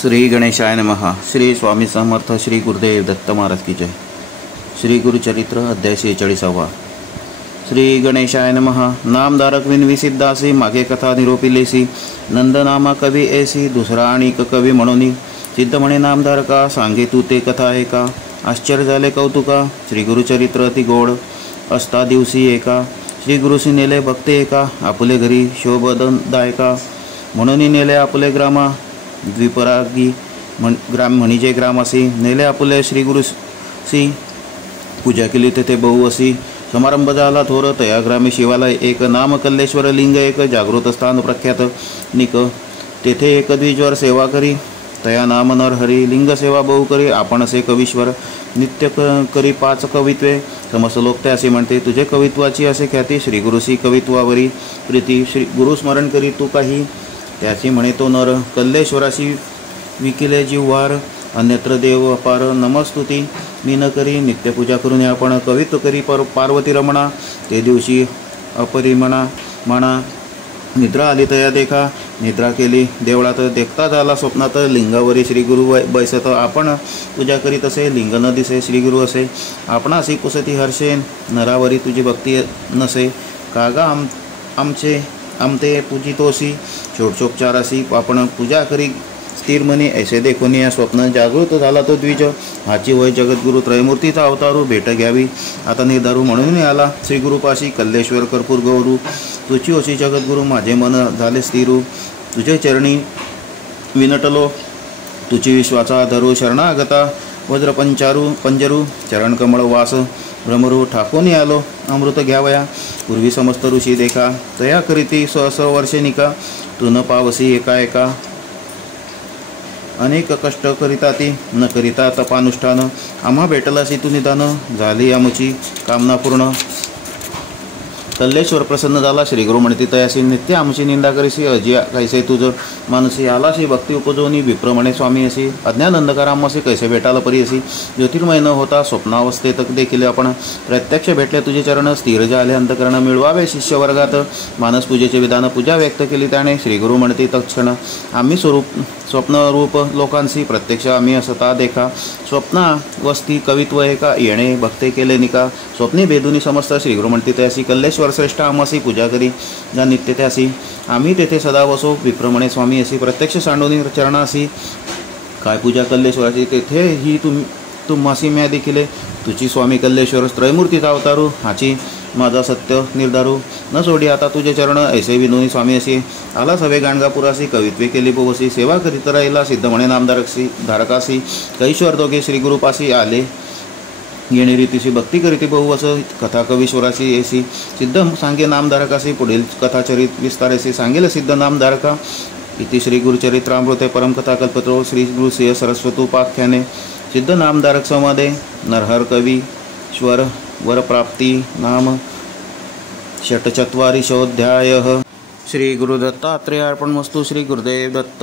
श्री गणेशाय नमः। श्री स्वामी समर्थ श्री गुरुदेव दत्त महाराज की जय। श्री गुरुचरित्र अध्याय 46। श्री गणेशाय नमः। नामधारक विनवी सिद्धासी, मागे कथा निरोपिलेसी, नंदनामा कवी ऐसी, दुसरा आणिक कवी म्हणून सिद्ध म्हणे नामधारका, सांगे तू ते कथा आहे का। आश्चर्य झाले कौतुका, श्री गुरुचरित्र अति गोड असता दिवसी एका। श्री गुरुसी नेले भक्ते एका, आपुले घरी शोभदायका, म्हणून नेले आपुले ग्रामा। द्विपरागी ग्राम म्हणजे ग्रामासी, नेले आपुले श्री गुरुसी, पूजा केली तेथे बहु असी। समारंभ झाला थोर, तया ग्रामे शिवालय एक, नाम कल्लेश्वर लिंग एक, जागृत स्थान प्रख्यात निक। तेथे एक द्विजवर सेवा करी, तया नाम नर हरी, लिंग सेवा बहु करी, आपण असे कवीश्वर। नित्य करी 5 कवित्वे, समस्त लोक त्यासी म्हणते, तुझे कवित्वाची असे ख्याती। श्री गुरुसी कवित्वावरी प्रीती, श्री गुरुस्मरण करी तू काही, त्याची म्हणे तो नर। कल्लेश्वराशी विकिले जिव्हार, अन्यत्र देव अपार, नमस्तुती मी न करी। नित्यपूजा करून आपण कवित्व करी पार्वती रमणा, ते दिवशी अपरिमणा म्हणा। निद्रा आली तया देखा, निद्रा केली देवळात, देखता झाला स्वप्नात, लिंगावरी श्री गुरु बैसत। आपण पूजा करीत असे, लिंग न दिसे श्री गुरु असे, आपणासी कुसती हर्षे, नरावरी तुझी भक्ती नसे। कागा आमते पूजितोसी, षोडशोपचारासी, आपण पूजा करी स्थिर मनी। ऐसे देखून या स्वप्न जागृत झाला तो द्विज, हाची वय जगद्गुरु त्रयमूर्तीचा अवतारू, भेट घ्यावी आता निर्धारू, म्हणून आला श्री गुरुपाशी। कल्लेश्वर कर्पूर गौरू, तुझी ओशी जगद्गुरु, माझे मन झाले स्थिरू। तुझे चरणी विनटलो, तुझी विश्वाचा धरू, शरणागता वज्र पंजरू, चरण कमळ वास भ्रमरू। ठाकून आलो अमृत घ्यावया, पूर्वी समस्त ऋषी देखा, तया करीती सहस्र वर्षे निका। तू न पावसी एका एका, अनेक कष्ट करिता ती, न करिता तपानुष्ठान। आम्हा भेटलासी तू निदान, झाली आमची कामना पूर्ण। कल्लेश्वर प्रसन्न झाला, श्री गुरु म्हणती तयासी, नित्य आमची निंदा करीसी, अजिया कैसे तुझ मानसी। आलाशी भक्ती उपजवणी, विप्र म्हणे स्वामी असी, अज्ञान अंधकार आम्हासी, कैसे भेटाला परी असी। ज्योतिर्मय न होता स्वप्नावस्थेत देखील आपण, प्रत्यक्ष भेटले तुझे चरण, स्थिर झाले अंतकरण। मिळवावे शिष्य वर्गात, मानस पूजेचे विधान, पूजा व्यक्त केली त्याने। श्री गुरु म्हणती तत्क्षण, आम्ही स्वप्न रूप लोकांसी, प्रत्यक्ष आम्ही असता देखा। स्वप्ना वस्ती कवित्व एका, येणे भक्ते केले निका। स्वप्ने भेदुनी समस्त, श्री गुरु म्हणती त्यासी, कल्लेश्वर श्रेष्ठ आम्हासी, पूजा करी जा नित्य त्यासी। आम्ही तेथे सदा वसो, विप्र म्हणे स्वामी असी, प्रत्यक्ष सांडोनी चरणासी। काय पूजा कल्लेश्वराची, तेथे ही तुम्हासी म्या देखिले। तुझी स्वामी कल्लेश्वर त्रयमूर्तीचा अवतारू, हाची माझा सत्य निर्धारू। न सोडी आता तुझे चरण, ऐसे विनोनी स्वामी असे। आला सवे गाणगापुरासी, कवित्वे केली बहुसी, सेवा करीत राहिला सिद्ध म्हणे धारकासी। कैश्वर दोघे श्री गुरुपासी आले, येणे रीतीशी भक्ती करीती बहु असं। कथा कवीश्वराची ऐसी, सिद्ध सांगे नामधारकासी, पुढील कथाचरित विस्तारेसी, सांगेल सिद्ध नामधारका। इति श्री गुरुचरित्रामृते परमकथा कल्पतो श्री गुरुसिंह सरस्वतोपाख्याने। सिद्ध नामधारक संवादे, नरहर कवी श्वर वरप्राप्ती नाम षट्चत्वारिंशोऽध्यायः। श्री गुरुदत्तात्रेयार्पणमस्तु। श्री गुरुदेव दत्त।